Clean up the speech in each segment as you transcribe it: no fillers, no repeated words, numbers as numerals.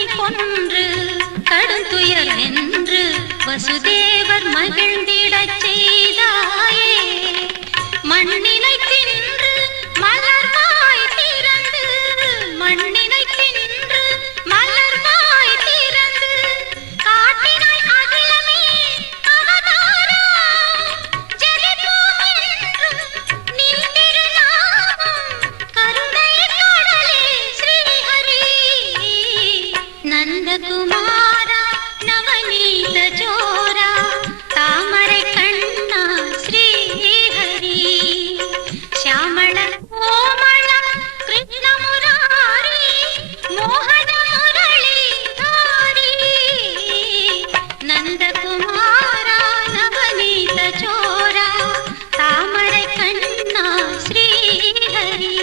காட்டினை கொன்று கடுந்துயர் வென்று வசுதேவர் மகிழ்ந்திடச் செய்தாயே. மண்ணினை தின்று மலர்வாய் திறந்து மண்ணினை தின்று மலர்வாய் திறந்து காட்டினாய் அகிலமே அவதாரா. ஜெலிப்போம் என்றும் நின் திருநாமம் கருணை கடலே ஸ்ரீஹரி. நந்தகுமாரா நவநீத ஜோரா தாமரை கண்ணா ஸ்ரீஹரி. ಶ್ಯಾಮಳ ಕೋಮಳ ಕೃಷ್ಣ ಮುರಾರಿ ಮೋಹನ ಮುರಳೀಧಾರಿ. ನಂದಕುಮಾರ ನವನೀತ ಚೋರ ತಾಮரை ಕಣ್ಣ ಶ್ರೀಹರಿ.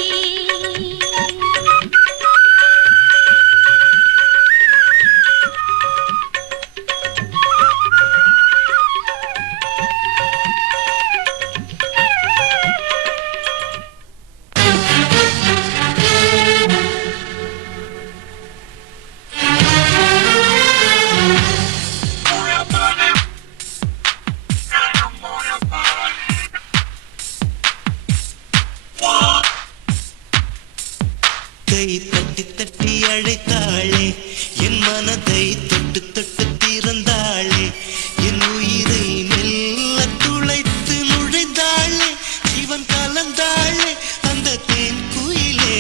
கை தட்டி தட்டி அழைத்தாளே, என் மனதை தொட்டு தொட்டு திறந்தாளே, என் உயிரை மெல்ல துளைத்து நுழைந்தாளே, சிவன் கலந்தாளே அந்த தேன் குயிலே.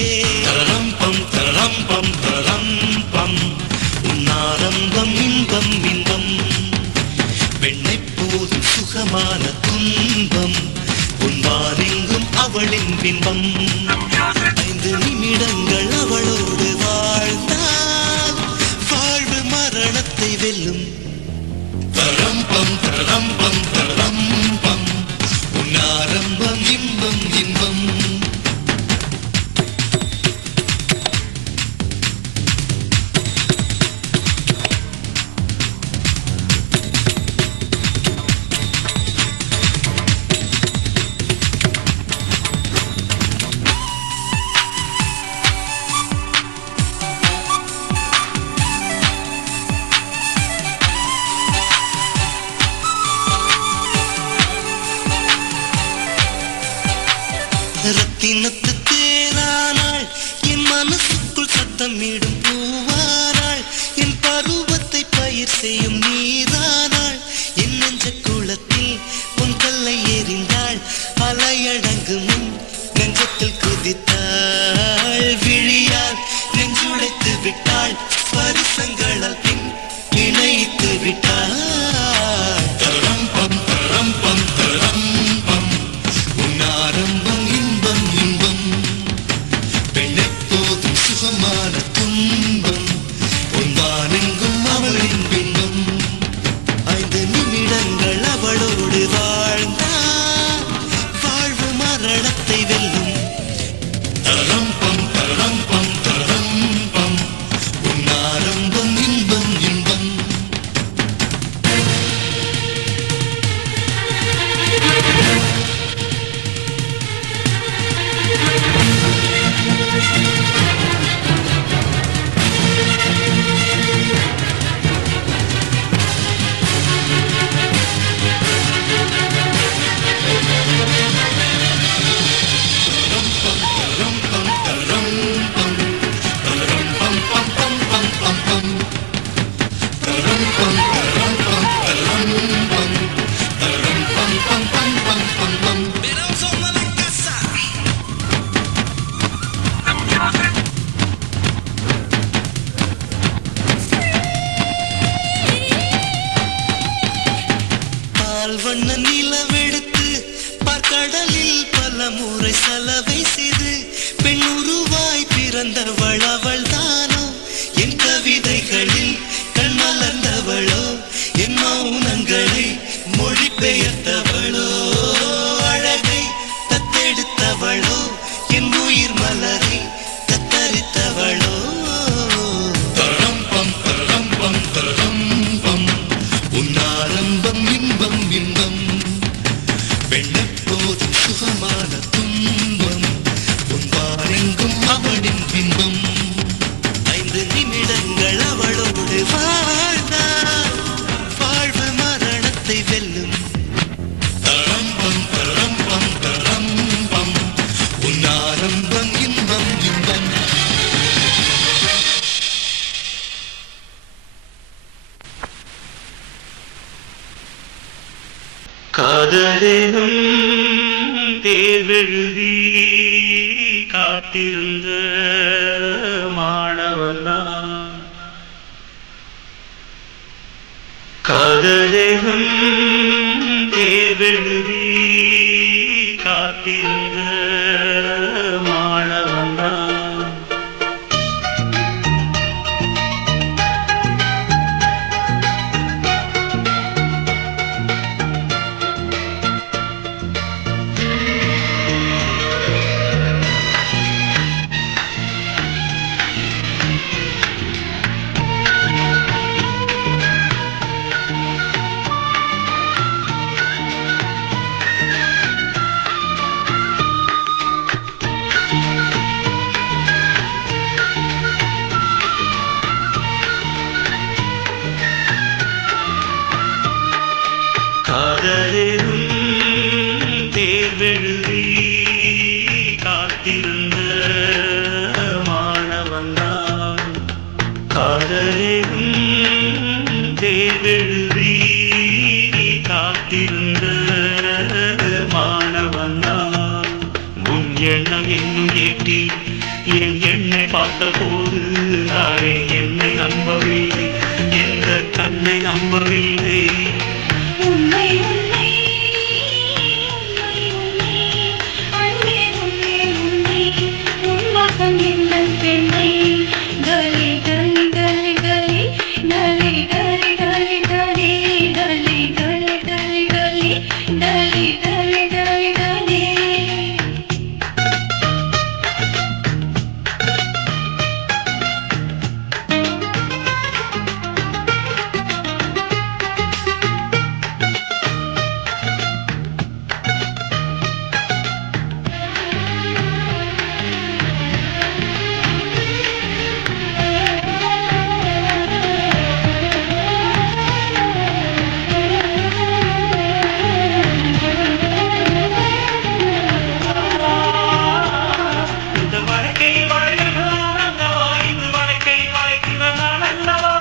தரம்பம் தரம்பம் தரம்பம் உன் ஆரம்பம் இன்பம் இன்பம். பெண்ணை போதும் சுகமான துன்பம் உன் வாரெங்கும் அவளின் பின்பம். 5 நிமிடங்கள் அவளோடு வாழ்ந்தால் வாழ்வு மரணத்தை வெல்லும். தரம்பம் தரம்பம் தரம்பம் உன் ஆரம்பம் இன்பம் இன்பம். ரத்தினத்து தேரானாள், என் மனசுக்குள் சத்தமிடும் பூவானாள், என் பருவத்தை பயிர் செய்யும் நீரானாள், என் நெஞ்ச குளத்தில் உன் கல்லை எறிந்தாள், அலையடங்கு முன் நெஞ்சத்தில் குதித்தாள், விழியால் நெஞ்சுடைத்து விட்டாள், பரிசங்களால் பின் இணைத்து விட்டாள். தரம்பம் தரம்பம் தரம்பம் உன் ஆரம்பம் இன்பம் இன்பம். பெண்ணெப்போதும் சுகமான துன்பம் உன் வானெங்கும் அவளின் பின்பம். 5 நிமிடங்கள் அவளோடு வாழ்ந்தால் வாழ்வு மரணத்தை வெல்லும். தரம்பம் தரம்பம் தரம்பம் உன் ஆரம்பம் இன்பம் இன்பம். வண்ண நிலவெடுத்து பார்க்கடலில் பல முறை சலவை செய்து பெண் உருவாய் பிறந்தவள் அவள் தானோ. என் கவிதைகளில் கண் மலர்ந்தவளோ, என் மௌனங்களை மொழிபெயர்த்தவளோ, அழகை தத்தெடுத்தவளோ, என் உயிர் மலரை தத்தரித்தவளோ. தரம்பம் தரம்பம் தரம்பம் உன் ஆரம்பம் இன்பம் இன்பம். பெண்ணெப்போதும் சுகமான துன்பம் உன் வாரெங்கும் அவளின் பின்பம். காதலினும் தேர்வெழுதி காத்திருந்த மாணவன்தான். காதலினும் தேர்வெழுதி காத்திருந்த மாணவன்தான். காதலினும் தேர்வெழுதி காத்திருந்த மாணவன்தான். காதலினும் தேர்வெழுதி காத்திருந்த மாணவன்தான். உன் எண்ணம் என்னும் ஏற்றி என் எண்ணை பார்த்த போது நானே என்னை நம்பவில்லை, எந்த கண்ணை நம்பவில்லை. உன்னை உன்னை உன்னை உன்னை அன்பே உன்னை உன்னை உன்மகன் எந்தன் பெண்ணை கலி கலி கலி கலி கலி கலி கலி கலி கலி கலி கலி கலி கலி கலி கலி கலி. இந்த வாழ்க்கை வாழ்கிறான் அல்லவா, இந்த வாழ்க்கை வாழ்கிறான் அல்லவா.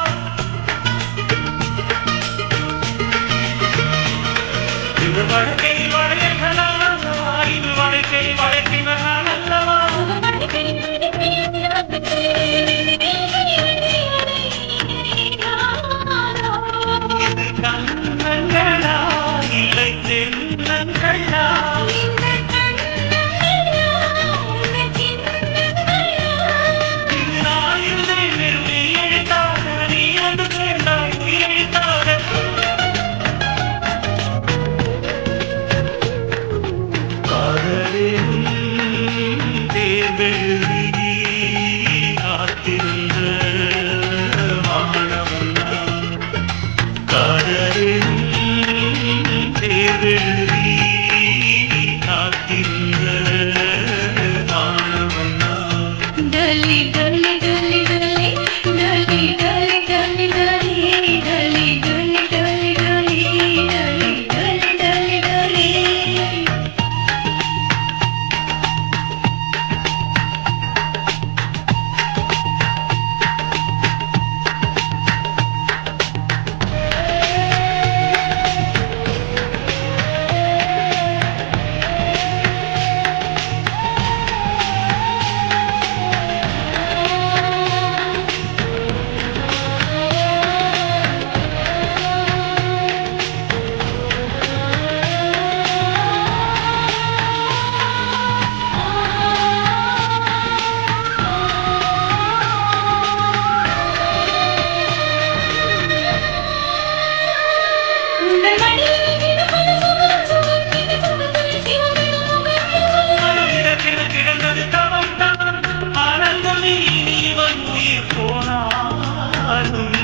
இந்த வாழ்க்கை வாழ்கிறான் அல்லவா, இந்த வாழ்க்கை வாழ்கிறான் அல்லவா. இது கண்ணங்களா இல்லை தென்னங்களா. இது நான் இல்லை வெறும் நீ எழுத்தாக, நீ வந்து சேர்ந்தாய் நீ எழுத்தாக. காதலினும் தேர்வெழுதி காத்திருந்த மாணவன்தான். காதலினும் தேர்வெழுதி காத்திருந்த மாணவன்தான். டலி டலி டலி டலி டலி டலி டலி டலி டலி டலி டலி டலி டலி டலி டலி. உங்கள் மடியில் இருப்பது சுகம் சுகம் இது சுகத்தில் சிவமெனும் முகம். மனதில் கிடந்தது தவம்தான், ஆனந்தமே இனி இவன் உயிர் போனாலும்.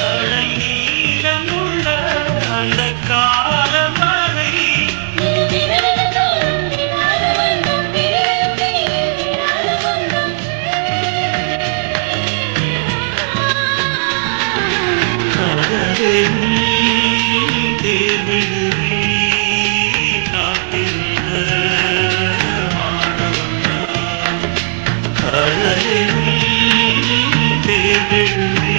தடை நீளமுள்ள அந்த காலம் வரை காதலினும் தேர்வெழுதி காத்திருந்த மாணவன்தான். காதலினும் தேர்வெழுதி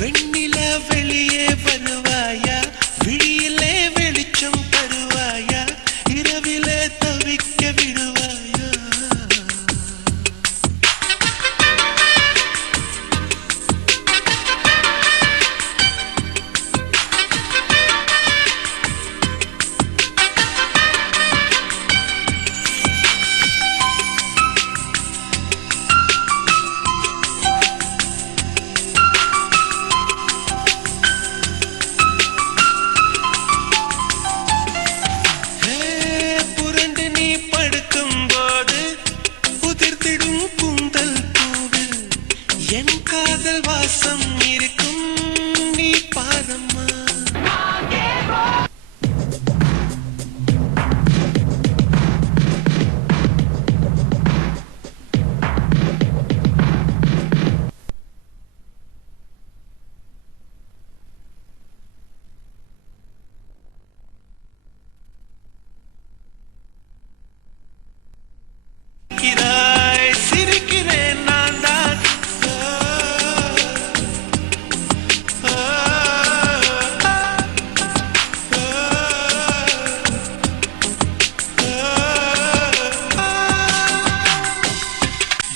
வெண்ணில வெளியே வருவாயா, விழியிலே வெளிச்சம் தருவாயா, இரவிலே தவிக்க விடுவாயா. புரண்டு நீ படுக்கும் போது உதிர்த்திடும் கூந்தல் பூவில் என் காதல் வாசம் இருக்கும், நீ பாரம்மா. சிரிக்கிறேன் நான் தான்.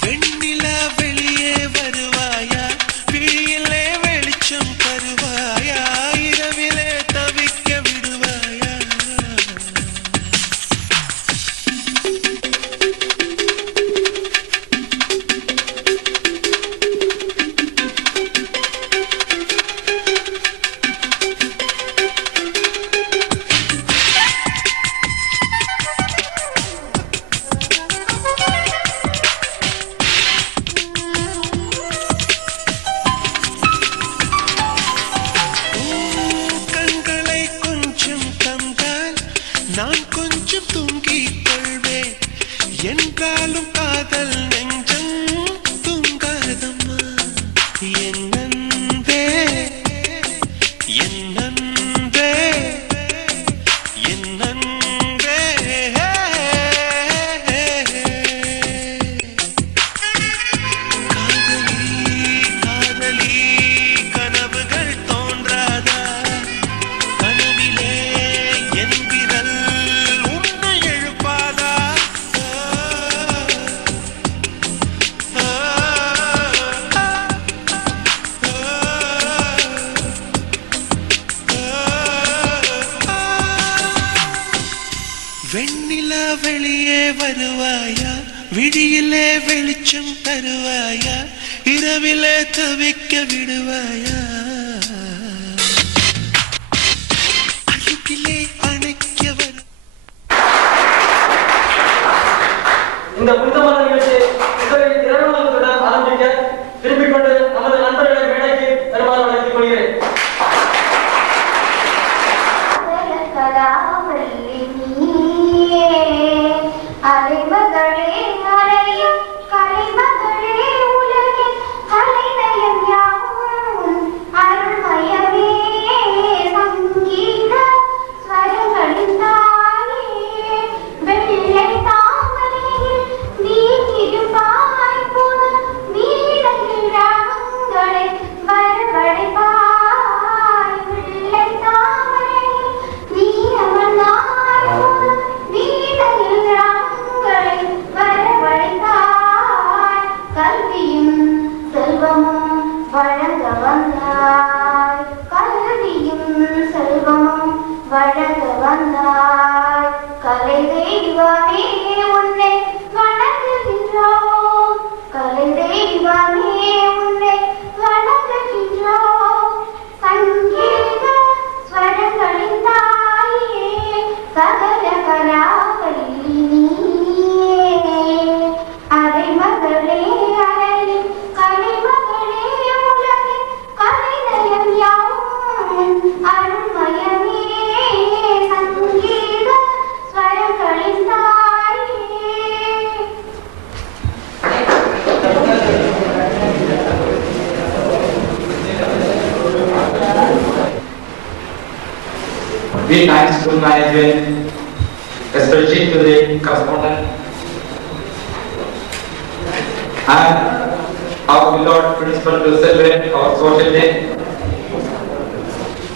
வெண்ணில வெளியே வருவாயா, விழியிலே வெளிச்சம் தருவாயா, இரவிலே தவிக்க விடுவாயா. கண்களை கொஞ்சம் தந்தால் நான் கொஞ்சம் தூங்கிக் கொள்வேன், என்றாலும் காதல் நெஞ்சம் தூங்காதம்மா. என் அன்பே, என் அன்பே, என் அன்பே. காதலி கனவுகள் தோன்றாதா, கனவிலே என் விரல் உன்னை எழுப்பாதா. வெண்ணில வெளியே வருவாயா, விழியிலே வெளிச்சம் தருவாயா, இரவிலே தவிக்க விடுவாயா. அருகிலே அணைக்க வரும் இந்த புனிதமான நிகழ்ச்சி முதலில் இரண்டாவதுடன் ஆரம்பிக்க திரும்பிக் கொண்டு நமது நண்பர்களை மேடைக்கு வருமாறு வழங்கிக் கொள்கிறேன். அலைமகளே அலையும் கலைமகளே உலகின் அலைநயம் யாவும் அருள்மயமே சங்கீத ஸ்வரங்களின் தாயே வெள்ளை தாமரையில் நீ இருப்பாய் புது வீணையில் ராகங்களை வரவழைப்பாய். வெள்ளை தாமரையில் நீ அமர்ந்தாய் புது வீணையில் ராகங்களை வரவழைத்தாய். கல்வியும் செல்வமும் வழங்க வந்தாய், கல்வியும் செல்வமும் வழங்க வந்தாய். கலை தெய்வமே உன்னை வணங்குகின்றோம், கலை தெய்வமே உன்னை வணங்குகின்றோம். சங்கீத ஸ்வரங்களின் தாயே சகல கலாவல்லி நீயே. அலைமகளே அலையும் கலைமகளே உலகின் கலைநயம் யாவும் அருள்மயமே சங்கீத ஸ்வரங்களின் தாயே. We thanks to management, especially to the correspondent and our beloved principal to celebrate our social day.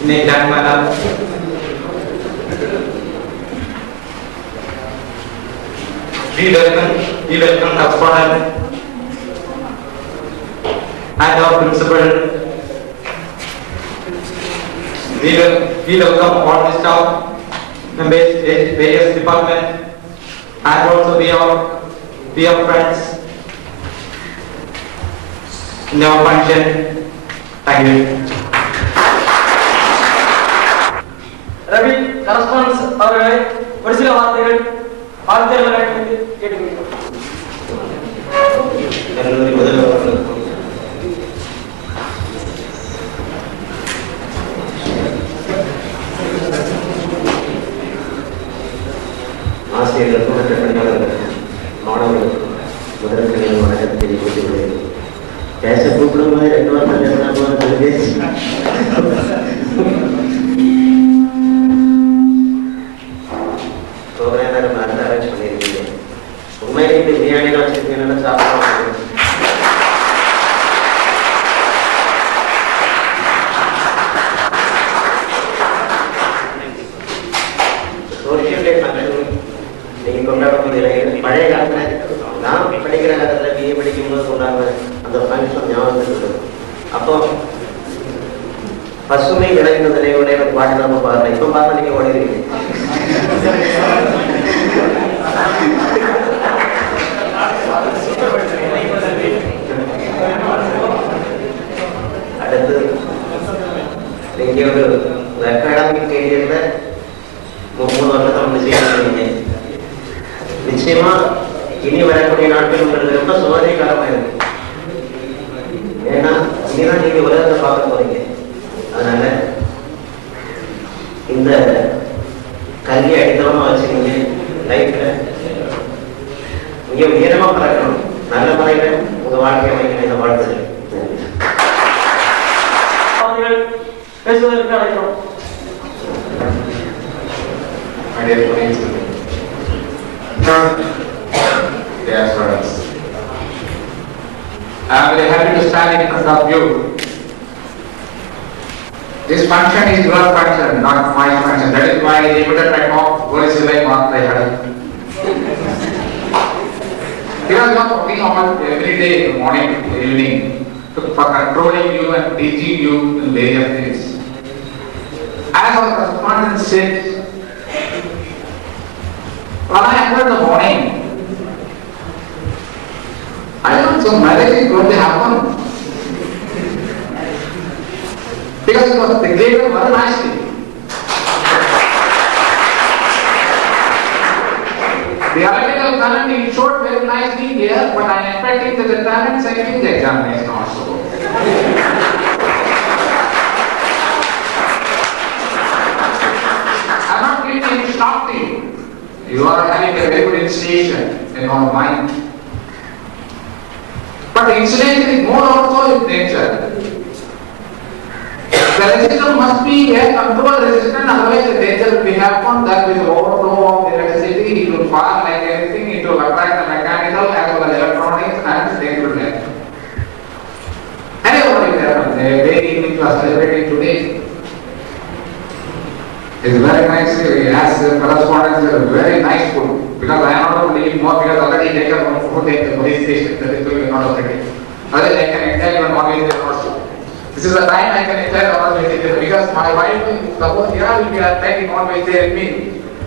in a grand manner. We welcome correspondent and our principal. We welcome all the staff members, various departments, and also we are friends in our function. Thank you. Ravi correspondence அவர்களை ஒரு சில வார்த்தைகள் ஆட்சியாளர்கள் கேட்டுக்கொள்கிறோம். ஆசிரியர்களுக்கும் மற்ற பணியாளர்களுக்கும் மாணவர்களுக்கும் முதற்கணிய வணக்கத்தை தெரிவித்துள்ளேன். பேச கூப்பிடும் போது 2 வார்த்தை பேசினா போது பேசி ப்ரோக்ராம் மருந்து அரேஞ்ச் பண்ணியிருக்கீங்க. உண்மையிலே இந்த பிரியாணிலாம் வச்சிருக்கீங்கன்னா சாப்பிட சோசியல் டே ஃபங்க்ஷன் நீங்கள் கொண்டாடக்கூடிய பழைய காலத்தில் நான் படிக்கிற காலத்தில் பிஏ படிக்கும்போது கொண்டாடுற அந்த ஃபங்க்ஷன் ஞாபகத்துக்கு இருக்குது. அப்போ பசுமை விளைந்ததிலே உடைய பாட்டு நம்ம பாருங்க. இப்போ பார்த்தா நீங்கள் ஓடிடுவீங்க. அடுத்து நீங்க ஒரு அகாடமிக் கேரியர்ல 3 வருஷத்தை வந்து செய்யறீங்க. நிச்சயமா இனி வரக்கூடிய நாட்கள் உங்களுக்கு ரொம்ப சுவாரஸ்யகரமா இருக்கு. ஏன்னா இனிதான் நீங்க உலகத்தை பார்க்க போறீங்க. அதனால இந்த கல்வி அடித்தளமா வச்சுக்கீங்க. லைஃப்ல மிக உயரமா பறக்கணும். நல்ல முறையில உங்க வாழ்க்கையை அமைக்கணும். இந்த வாழ்த்துக்கள் பேசுவதற்கு அழைக்கிறோம். My dear colleagues, dear students, I am very happy to stand in front of you. This function is your function, not my function. That is why the limited time of Gorisivai Mahatma had. He was not working on every day, morning, evening, for controlling you and teaching you in various things. As our correspondent said, when I entered the morning, I thought some marriage is going to happen. Because it was declared very nicely. The analytical current is showed very nicely here, but I am expecting that the talent second the examination also. I am not giving any shock to you. You are having a very good installation in your mind. But the installation is more also in nature. The resistance must be a controlled resistance, otherwise the danger will be happen that with the overflow of the electricity, it will fall like anything, it will attract the mechanical as well as electronics and dangerous. Anyway, what is happening? The day evening class celebrating today is very nice. He has correspondence, very nice food. Because I am not able to eat more because already taken one food in the police station, that is going not already. Otherwise I can enjoy even non-vegetarian also. This is the time I can enjoy non-vegetarian because my wife, suppose here will be taking non-vegetarian meal.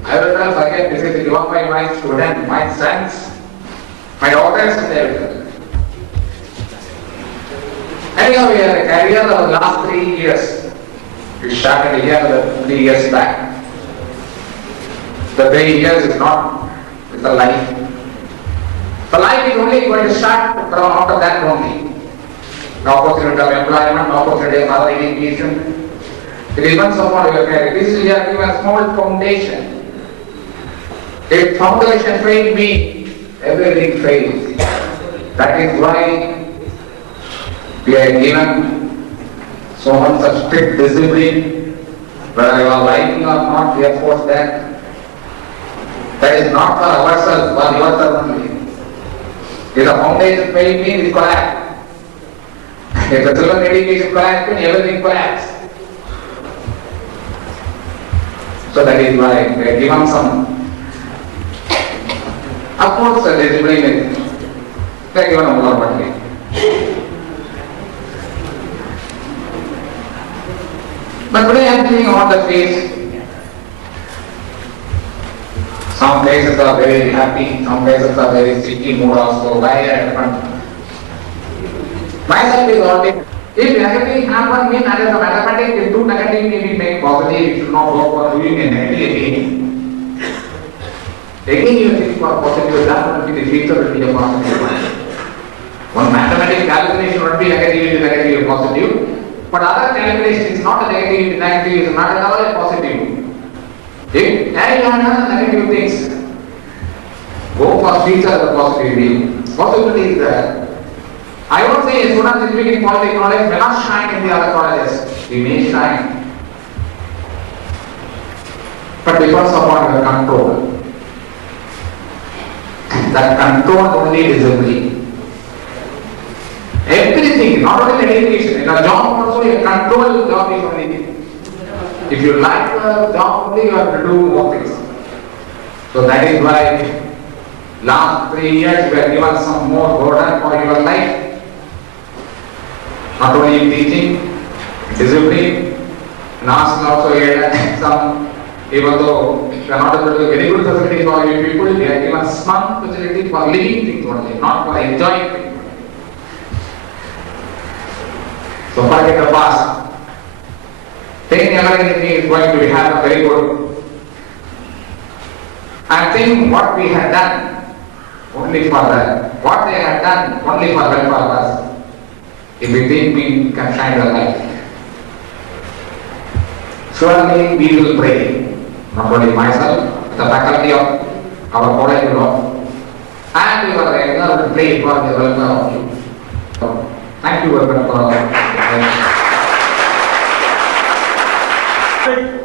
I will tell again, this is given by my student, my sons, my daughters and everything. Anyhow, we have a career of the last 3 years. We started here 3 years back. The 3 years is not with the life. The life is only going to start from after that only. The opportunity of employment, the opportunity of other education. It is once upon your career. This is here given a small foundation. If foundation failed me, everything fails. That is why we are given so much of strict discipline, whether you are liking or not, we are forced that. That is not for ourselves, for yourself only. If the foundation fail me, it collapse. If the children education collapse, then everything collapse. So that is why we are given some. Of course, the discipline is they are given a more money. But today I am thinking on the face. Some places are very happy, some places are very sticky mood also. Why are different? Myself is always, if negative happen means that is the mathematics, if two negative may make positive, it should not work for doing a negative again. Again you think for positive, that will be the future will be a positive one. One mathematical calculation would be negative into negative positive, but other calculation is not a negative into negative, is not at all a positive. If carry on negative things, go for future the positivity. Possibility is there. I won't say a student is speaking in politics college may not shine in the other colleges. He may shine. But depends upon the control. That control only visibly. Everything, not only education, in a job also a control job is only. If you like the job only, you have to do more things. So that is why last 3 years we have given some more burden for your life. Not only in teaching, discipline, and also some, even though we are not able to do very good facilities for you people, we are given some facility for living things only, not for enjoying things. So forget the past. Think everything is going to have a very good. I think what we had done only for that, what they had done only for that purpose. If we think we can shine the light, surely we will pray. Not only myself, the faculty of our college law, and we will pray for the welfare of you. So, thank you very much for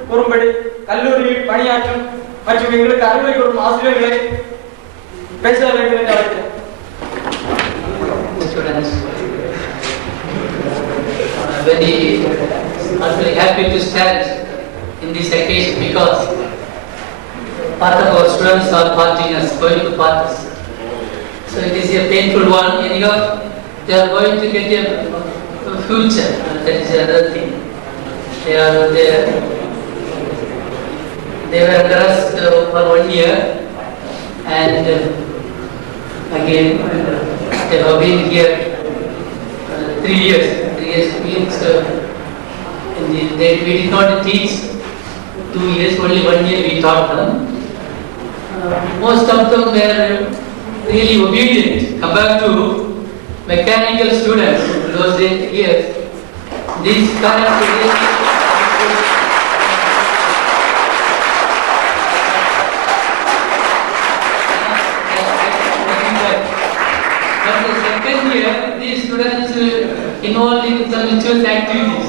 கூறும்படி கல்லூரியில் பணியாற்றும் மற்றும் எங்களுக்கு அறிவுரை கொடுக்கும் ஆசிரியர்களை பேச வேண்டும் என்று அழைக்கிறேன். Students, I'm very happy to stand in this occasion because part of our students are parting us, going to part us. So it is a painful one. Anyhow, they are going to get a future. That is another thing. They were under us for 1 year, and again they have been here 3 years. 3 years means we did not teach 2 years, only 1 year we taught them. Most of them were really obedient compared to mechanical students those years. These current these students involved in some ritual activities.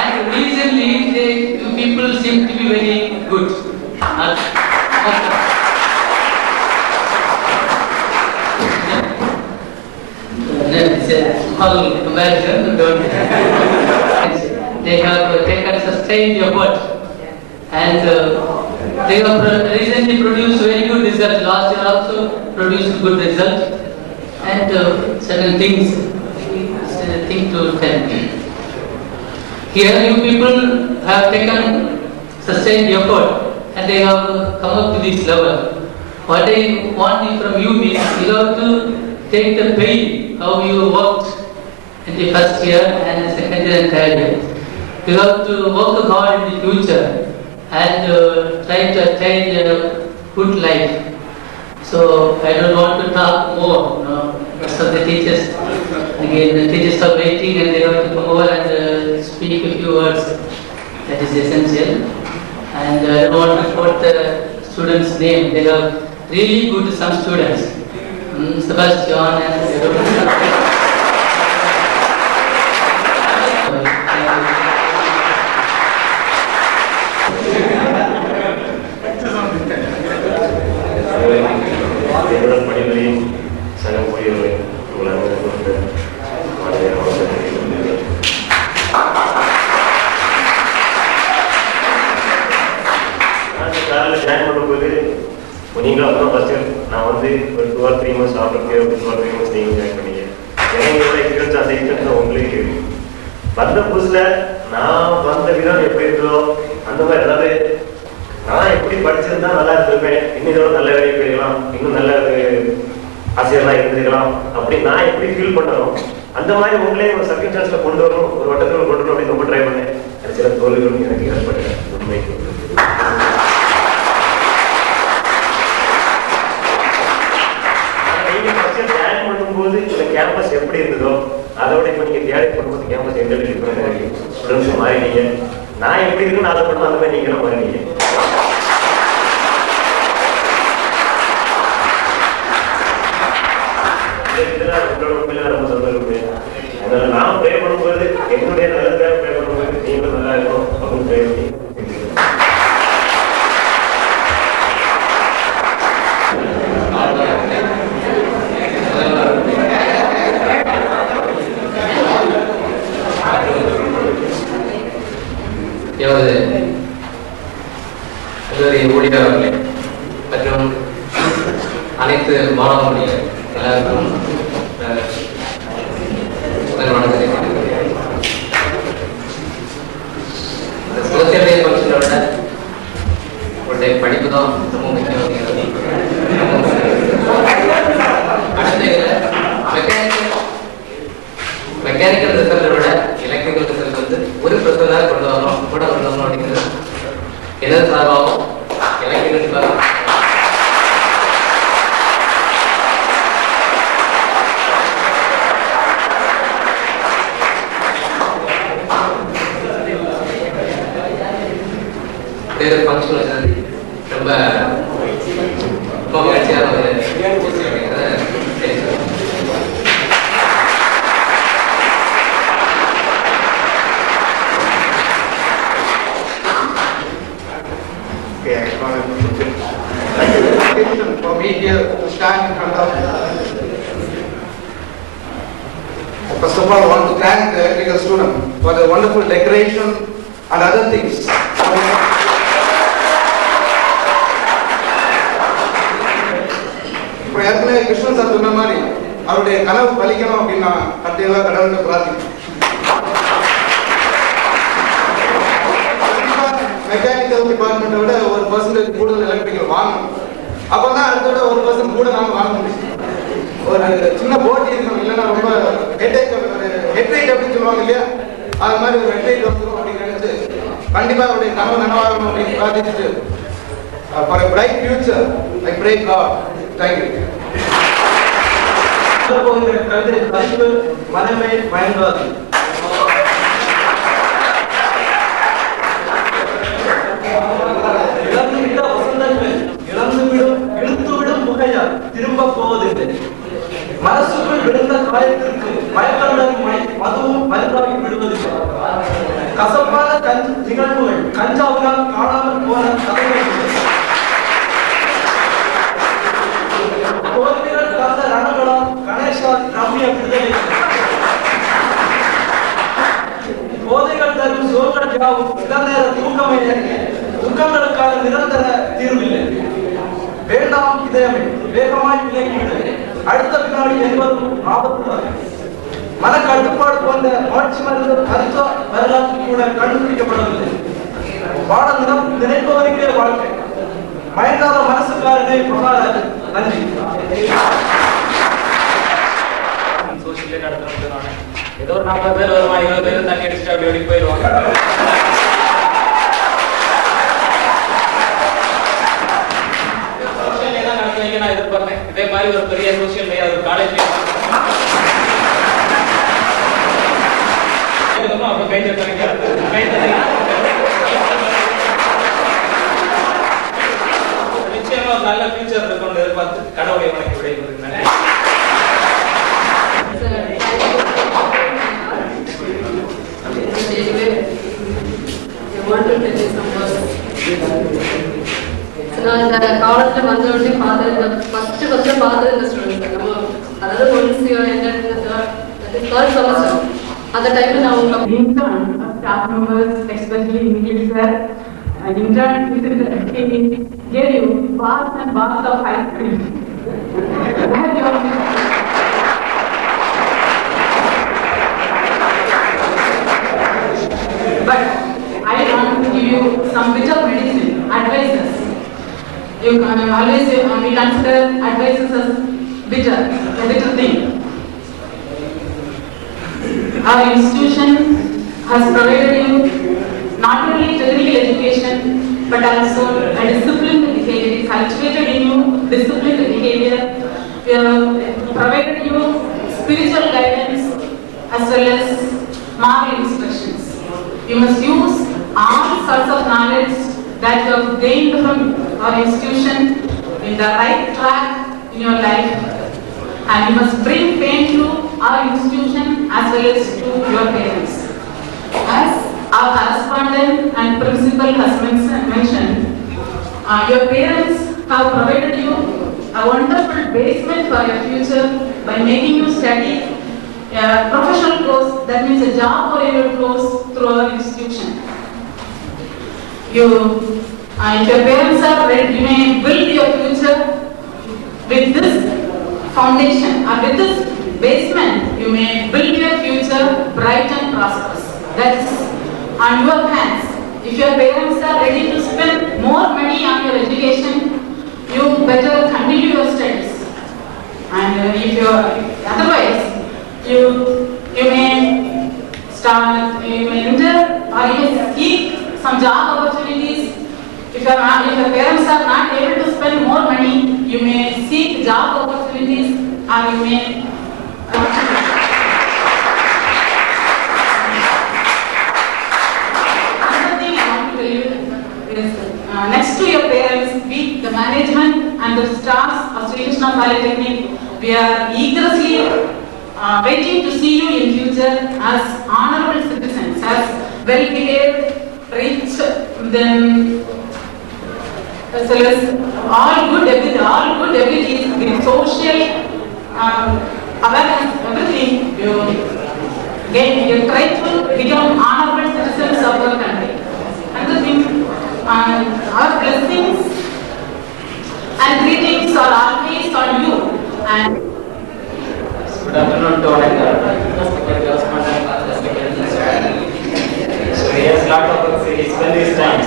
And recently, people seem to be very good. It's a small comparison. They have taken sustained effort, and they have recently produced very good results. Last year also produced good results, and certain things to tell. Here you people have taken sustained effort, and they have come up to this level. What I want from you is you have to take the pain how you worked in the first year and the second year and third year. You have to work hard in the future and try to attain a good life. So I don't want to talk more. Rest of the teachers, again, the teachers are waiting and they have to come over and speak a few words. That is essential. And I don't want to quote the students' name. They are really good, some students. Sebastian and படிகளில் சக ஊழியர்களை உலகம் கொண்டு ஒரு 12 months நீங்கள் join பண்ணீங்க. எனக்கு எவ்வளோ எக்ஸ்பீரியன்ஸ் அந்த எக்ஸ்பீரியன்ஸ் உங்களுக்கு வந்த புதுசில் நான் வந்த விதம் எப்படி இருக்கோ அந்த மாதிரி ஏதாவது நான் எப்படி படிச்சிருந்தா நல்லா இருந்திருப்பேன், இன்னும் இதோட நல்ல வேலைக்கு போயிருக்கலாம், இன்னும் நல்ல ஆசிரியர்லாம் இருந்திருக்கலாம் அப்படி நான் எப்படி ஃபீல் பண்ணணும் அந்த மாதிரி உங்களே ஒரு சர்க்கியூன்ஸ்ல கொண்டு வரணும், ஒரு வட்டத்தில் கொண்டு வரணும் அப்படின்னு ரொம்ப ட்ரை பண்ணேன். அது சில தோல்விகளும் எனக்கு ஏற்பட்டேன். உண்மைக்கு நீங்க ஃபர்ஸ்ட் ஜாயின் பண்ணும்போது இந்த கேம்பஸ் எப்படி இருந்ததோ அதோட இப்போ நீங்க தேடி பண்ணும்போது கேம்பஸ் எந்த டிஃபரெண்ட் மாறினீங்க. நான் எப்படி இருக்குன்னு அதை பண்ணணும், அந்த மாதிரி நீங்களும் மாறினீங்க. ரொம்ப சந்தோஷம். அதனால நான் ப்ரே பண்ணும்போது என்னுடைய நல்லதுக்காக ப்ரே பண்ணும்போது நீங்களும் நல்லா இருக்கும் அப்படின்னு ப்ரே பண்ணி ஊழியர் அவர்களே மற்றும் அனைத்து மாணவர்களே எல்லாருக்கும் வணக்கத்தை சோசியல் டே ஃபங்க்ஷனோட உங்களுடைய படிப்பு தான் ரொம்ப முக்கியம் அப்படிங்கிறது. அடுத்த மெக்கானிக்கல் ரிசல்ட்டை விட எலக்ட்ரிக்கல் ரிசல்ட் வந்து ஒரு பிரச்சனை கொண்டு வரணும் அப்படிங்கிறது எனது சார்பாகவும் எலக்ட்ரிக்கல் சார்பாகவும் ஃபங்க்ஷன் வச்சது ரொம்ப மகிழ்ச்சியான ஒரு for me here to stand in front of you. First of all, I want to thank the electrical student for the wonderful decoration and other things. இப்போ ஏற்கனவே கிருஷ்ணன் சார் சொன்ன மாதிரி அவருடைய கனவு பலிக்கணும் அப்படின்னு நான் கட்டையெல்லாம் கடவுள்கிட்ட பிரார்த்திக்கிறேன். மெக்கானிக்கல் டிபார்ட்மெண்ட்டை விட 1% கூடுதல் எலக்ட்ரிக்கல் வாங்கணும். அப்பதான் அடுத்த விட 1% கூட நாம வாங்க முடியும். ஒரு சின்ன போட்டி இருக்கணும், இல்லைன்னா ரொம்ப ஹெட்லைட் அப்படின்னு சொல்லுவாங்க இல்லையா, அது மாதிரி ஒரு ஹெட்லைட் வந்துடும் அப்படின்னு நினைச்சு கண்டிப்பா அவருடைய கனவு நனவாகணும் அப்படின்னு பிரார்த்திச்சுட்டு for a bright future I pray God. Thank you. படிப்பு மனமே பயன்பாடு. இழந்துவிட்ட வசந்தங்கள் இழுத்துவிடும் புகையா திரும்ப போவதில்லை. மனசுக்குள் விழுந்த காயத்திற்கு பயக்கருடன் மதுவும் மருந்தாகி விடுவதில்லை. கசப்பான நிகழ்வுகள் கஞ்சாவினால் காணாமல் போன கதைகள், தோல்விகள் கலந்த ரணங்களால் கணேஷா ரம்ய விடுதலை, போதைகள் தரும் சோழர்கள் யாவும் இளநேர தூக்கமே துக்கங்களுக்கான நிரந்தர தீர்வில்லை. வேண்டாம் இதயமே வேகமாய் விலகிவிடு, அடுத்த வினாடி என்பதும் ஆபத்துதான். மன கட்டுப்பாடு போன்ற ஆட்சி மருந்து மருத்துவ வரலாற்று கூட கண்டுபிடிக்கப்படவில்லை. பாடம் நினைப்பவருக்கே வாழ்க்கை. மயங்காத மனசுக்காரனே மகாராஜ். நன்றி. சோசியலே நடத்துறேன். ஏதோ ஒரு 40 பேர் வருவாங்க, 20 பேர் தண்ணி அடிச்சுட்டு அப்படி ஓடி போயிடுவாங்க. சோசியல் தான் நடத்துவீங்க நான் எதிர்பார்த்தேன். இதே மாதிரி ஒரு பெரிய சோசியல் டே ஒரு காலேஜ் அப்ப கை தட்டுறீங்க. நிச்சயமா ஒரு நல்ல ஃபியூச்சர் இருக்கும்னு எதிர்பார்த்து கடவுளை வணங்கி விடைபெறுகிறேன். நான் இந்த காலேஜ்ல வந்த உடனே ஃபர்ஸ்ட் பார்த்தது இந்த ஸ்டூடெண்ட்ஸ் நம்ம, அதாவது தேர்ட் செமஸ்டர் அந்த டைம்ல நான் உங்களுக்கு intern of staff members, especially immediate sir, an intern gave you bars and bars of ice cream. we consider advices as bitter, a bitter thing. Our institution has provided you not only technical education but also a disciplined behavior. It cultivated in you disciplined behavior. We have provided you spiritual guidance as well as moral instructions. You must use all sorts of knowledge that you have gained from our institution in the right track in your life, and you must bring fame to our institution as well as to your parents. As our correspondent and principal has mentioned, your parents have provided you a wonderful basement for your future by making you study a professional course, that means a job-oriented course through our institution. If your parents are ready, you may build your future with this foundation or with this basement. You may build your future bright and prosperous. That is on your hands. If your parents are ready to spend more money on your education, you better continue your studies. And if you otherwise, you may enter or you may seek some job opportunities. If your parents are not able to spend more money, you may seek job opportunities or you may another thing I want to tell you is next to your parents, we, the management and the staffs of Sri Krishna Polytechnic, we are eagerly waiting to see you in future as honorable citizens, as well-behaved, rich, then as well as all good abilities, with social awareness, everything. You try to become honorable citizens of our country. Another thing, our blessings and greetings are always on you. And good afternoon to all respected correspondent, so he has lot of he spent his times,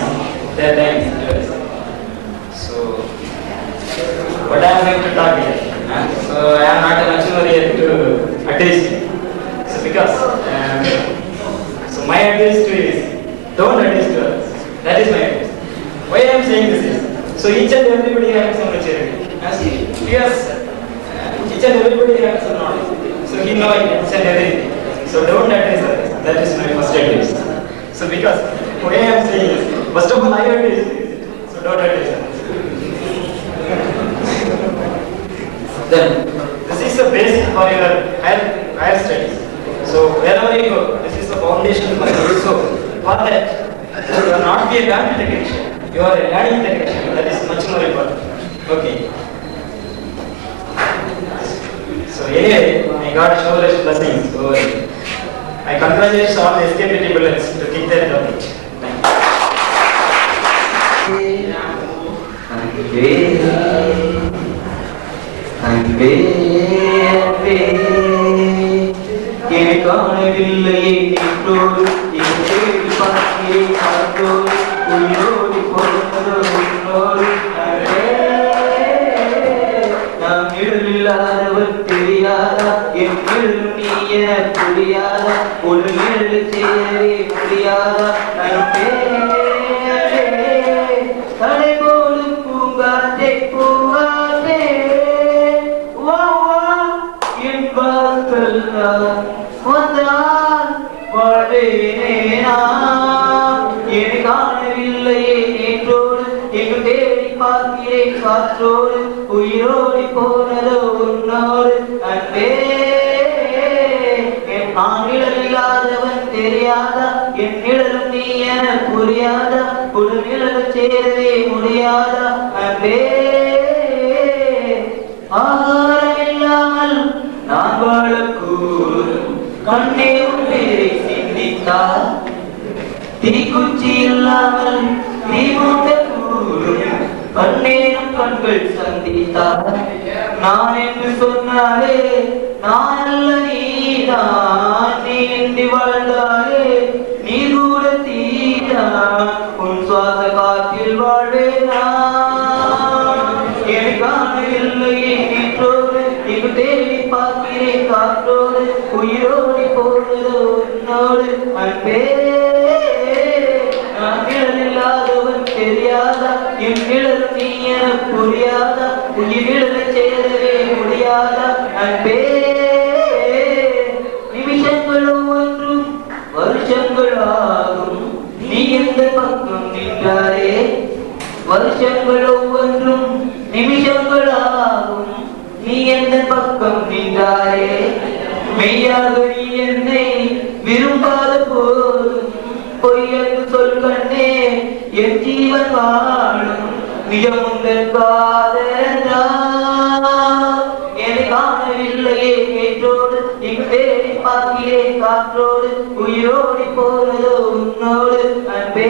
their times. So what I am going to talk here. So I am not an achiever here to advise you. So because so my advice to you is don't advise to others. That is my advice. Why I am saying this is so each and everybody has some maturity. Because each and everybody has some knowledge. So he knows each and everything. So don't advise others. That is my first advice. So because why I am saying is first of all I advise you. So don't advise others. Then this is the basis for your higher studies. So wherever you go, this is the foundation for you. So for that, you will not be a learning technician. You are a learning technician. That is much more important. Okay. So anyway, I got show blessings. So I congratulate all the SKPT bullets to keep their job. நான் என்று சொன்னாலே நான் அல்ல நீதான், நீ என்று வாழ்ந்தாலே நீ கூட தீதான், உன் சுவாச காற்றில் வாழ்வே நான். எனக்கான பாக்கிலே காற்றோடு உயிரோடி போனதோ உன்னோடு அன்பே நான் நிழலில்லாதவன் தெரியாதா என் நிழல் நீ என புரியாதா உயிரிழலை சேரவே முடியாதா அன்பே நிமிஷங்களும் ஒன்றும் வருஷங்கள் ஆகும் நீ எந்த பக்கம் நின்றாரே வருஷங்கள் ஒவ்வொன்றும் நிமிஷங்கள் ஆகும் நீ எந்த பக்கம் நின்றாரே மெய்யாக நீ என்னை விரும்பாத போதும் பொய்யென்று சொல் கண்ணே என் ஜீவன் வாழும் நிஜமுந்தன் காதலா என்னை காணவில்லையே கேட்டோடு இங்கு தேடி பார்க்கிலே காற்றோடு உயிரோடி போனதோ உன்னோடு அன்பே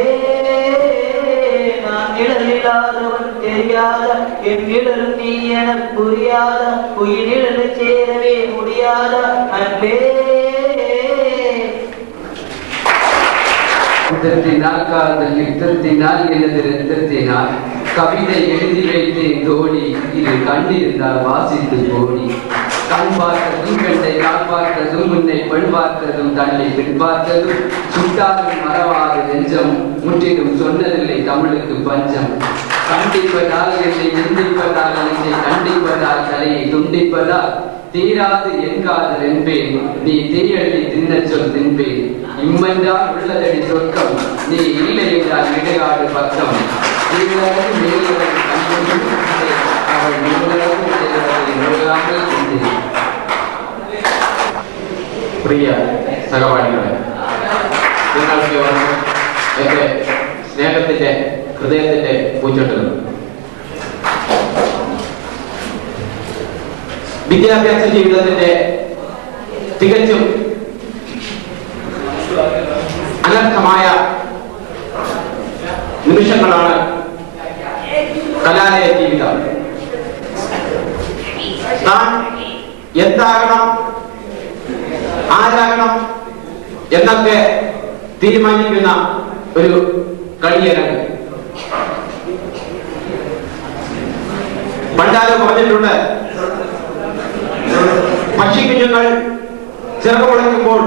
நான் நிழலில்லாதவன் தெரியாத என் நிழல் நீ என புரியாத உயிர் நிழலை சேரவே முடியாத அன்பே யுத்தத்தினால் காதல் யுத்தத்தினால் எனது ரத்தத்தினால் கவிதை எழுதி வைத்தேன் தோழி இது கண்டிருந்தால் வாசித்து கோடி கண் பார்த்ததும் பெண்ணை கால் பார்த்ததும் உன்னை பெண் பார்த்ததும் தன்னை பெண் பார்த்ததும் சுட்டாலும் மறவாது நெஞ்சம் முற்றிலும் சொன்னதில்லை தமிழுக்கு பஞ்சம் கண்டிப்பதால் என்னை நிந்திப்பதால் என்னை கண்டிப்பதால் தலையை துண்டிப்பதால் தீராது என் காதல் என்பேன் நீ தீயழி தின்ன சொல் தின்பேன் இம்மென்றால் உள்ளதடி சொர்க்கம் நீ இல்லை என்றால் இடையாடு பக்கம் தீவிரமும் மேலுடன் கண்ணும் அவள் நூலகம் செய்வதை நூலாமல் கொண்டேன். പ്രിയ സഹപാഠികളെ, നിങ്ങൾക്ക് എന്റെ സ്നേഹത്തിന്റെ ഹൃദയത്തിന്റെ പൂച്ചെണ്ടുകൾ. വിദ്യാഭ്യാസ ജീവിതത്തിന്റെ തികച്ചും അനർത്ഥമായ നിമിഷങ്ങളാണ് കലാലയ ജീവിതം. താൻ എന്താകണം, ആരാകണം എന്നൊക്കെ തീരുമാനിക്കുന്ന ഒരു കളിയരങ്ങ്. പണ്ടാരോ പറഞ്ഞിട്ടുണ്ട്, പക്ഷിക്കുഞ്ഞുങ്ങൾ ചിറകുമുളയ്ക്കുമ്പോൾ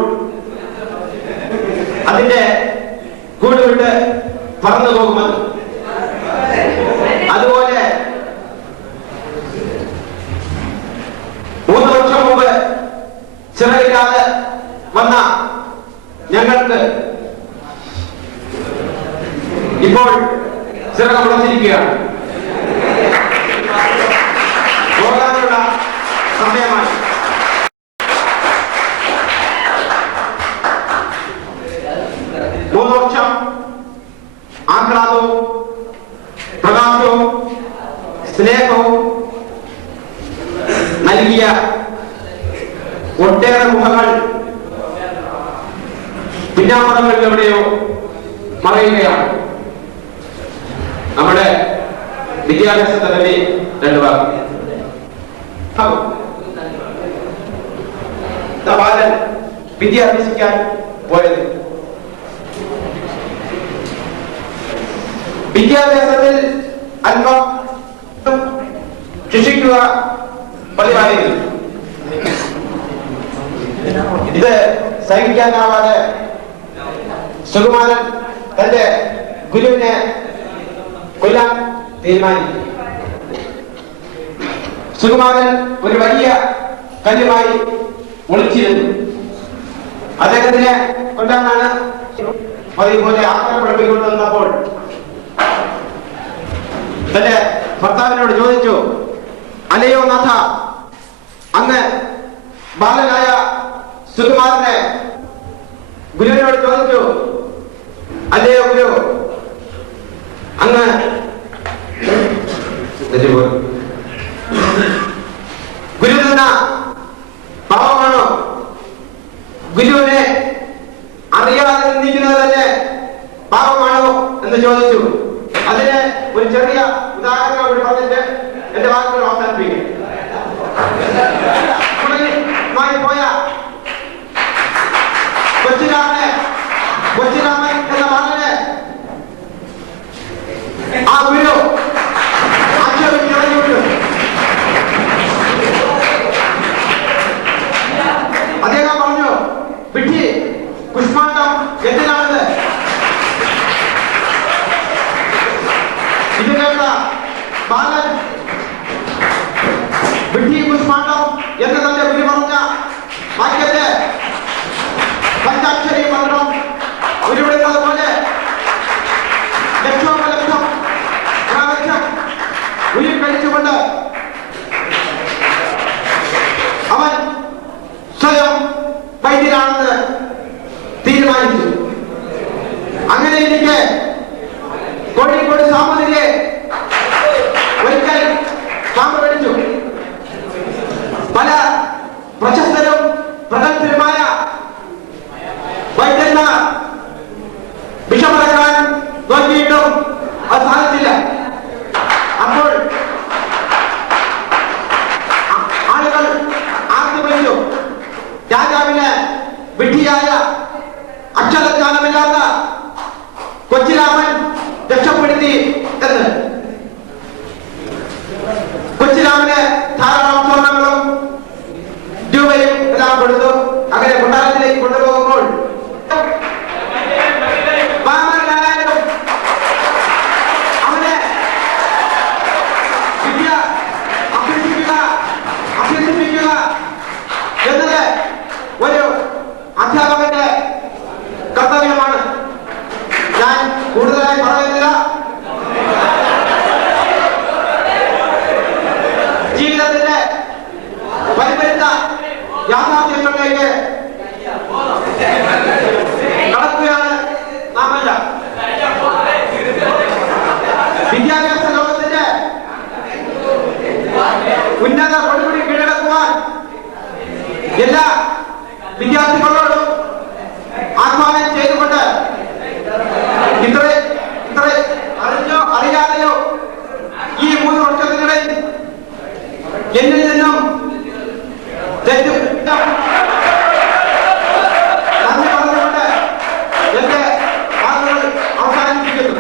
അതിന്റെ കൂട് വിട്ട് പറന്നു പോകുമെന്ന്. അതുപോലെ 3 വർഷം മുമ്പ് ചിറകില്ലാതെ വന്ന ഞങ്ങൾക്ക് ഇപ്പോൾ ചിറകുമുളച്ചിരിക്കുകയാണ്. പോകാനുള്ള സമയമായി. ആഹ്ലാദവും പ്രകാശവും സ്നേഹവും നൽകിയ ഒട്ടേറെ മുഖങ്ങൾ പിന്നാമ്പുറങ്ങളിൽ എവിടെയോ മറയുകയാണ്. നമ്മുടെ വിദ്യാഭ്യാസത്തെ പറ്റി 2 വാക്ക്. ബാലൻ വിദ്യ അഭ്യസിക്കാൻ പോയത്. വിദ്യാഭ്യാസത്തിൽ അല്പം ശിക്ഷിക്കുക പതിവായിരുന്നു. ഇത് സഹിക്കാനാവാതെ സുകുമാരൻ തന്റെ ഗുരുവിനെ കൊല്ലാൻ തീരുമാനിച്ചു. സുകുമാരൻ ഒരു വലിയ കല്ലുമായി ഒളിച്ചിരുന്നു. അദ്ദേഹത്തിനെ കൊല്ലാനാണ് അതേപോലെ ആക്രമണം പഠിപ്പിക്കൊണ്ടുവന്നപ്പോൾ തന്റെ ഭർത്താവിനോട് ചോദിച്ചു, അല്ലയോ നാഥ, അങ്ങ് ബാലനായ സുകുമാരനെ ഗുരുവിനോട് ചോദിച്ചു, അല്ലയോ ഗുരു, അങ്ങ് ഗുരു തന്ന പാവമാണോ? ഗുരുവിനെ അറിയാതെ നിന്ദിക്കുന്നത് തന്നെ പാവമാണോ എന്ന് ചോദിച്ചു. അതിന് ഒരു ചെറിയ ഉദാഹരണം കൂടി പറഞ്ഞിട്ട് എന്റെ വാക്കുകൾ അവസാനിപ്പിക്കും. പോയ കൊച്ചിരാമൻ എന്ന ബാലനെ ആ ഗുരു ആക്ഷേപിച്ചു. വൈദ്യരാണെന്ന് തീരുമാനിച്ചു. അങ്ങനെ എനിക്ക് കോഴിക്കോട് സാമൂതിരിയെ ഒരിക്കൽ പാമ്പ് കടിച്ചു. പല പ്രശസ്തരും പ്രഗത്ഭരുമായ വൈദ്യന്മാർ വിഷമടക്കാൻ നോക്കിയിട്ടും അത് സാധിച്ചില്ല. അപ്പോൾ ആളുകൾ ആർത്തി വിളിച്ചു, രാജാവിന് വിഡ്ഢിയായ അക്ഷരജ്ഞാനമില്ലാത്ത കൊച്ചിരാമൻ രക്ഷപ്പെടുത്തി എന്ന്. കൊച്ചിരാമന് ധാരാളം സ്വർണങ്ങളും രൂപയും എല്ലാം കൊടുത്തു. അങ്ങനെ കൊട്ടാരത്തിലേക്ക് കൊണ്ടുപോകുമ്പോൾ അവനെ വിദ്യ അഭ്യസിപ്പിക്കുക എന്നത് ഒരു അധ്യാപകന്റെ കർത്തവ്യമാണ്. ഞാൻ കൂടുതലായി പറയുന്നില്ല. ജീവിതത്തിന്റെ പരിപരിത യാഥാർത്ഥ്യങ്ങളിലേക്ക് കടക്കുകയാണ് നാമെല്ലാം. വിദ്യാഭ്യാസ ലോകത്തിന്റെ ഉന്നത കൊടുമുടി കീഴടക്കുവാൻ എല്ലാ വിദ്യാർത്ഥികളോടും ആഹ്വാനം ചെയ്തുകൊണ്ട് ഇത്ര അറിഞ്ഞോ അറിയാതെയോ ഈ 3 വർഷത്തിനിടയിൽ എന്നിൽ നിന്നും നന്ദി പറഞ്ഞുകൊണ്ട് എന്റെ വാക്കുകൾ അവസാനിപ്പിക്കുന്നു.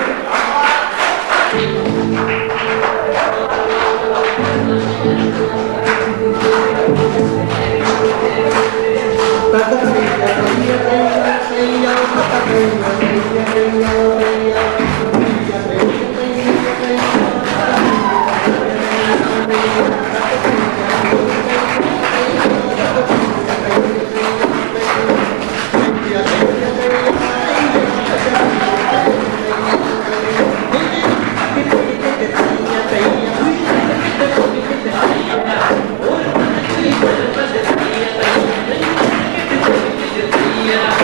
Yeah.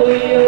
பொய்யோ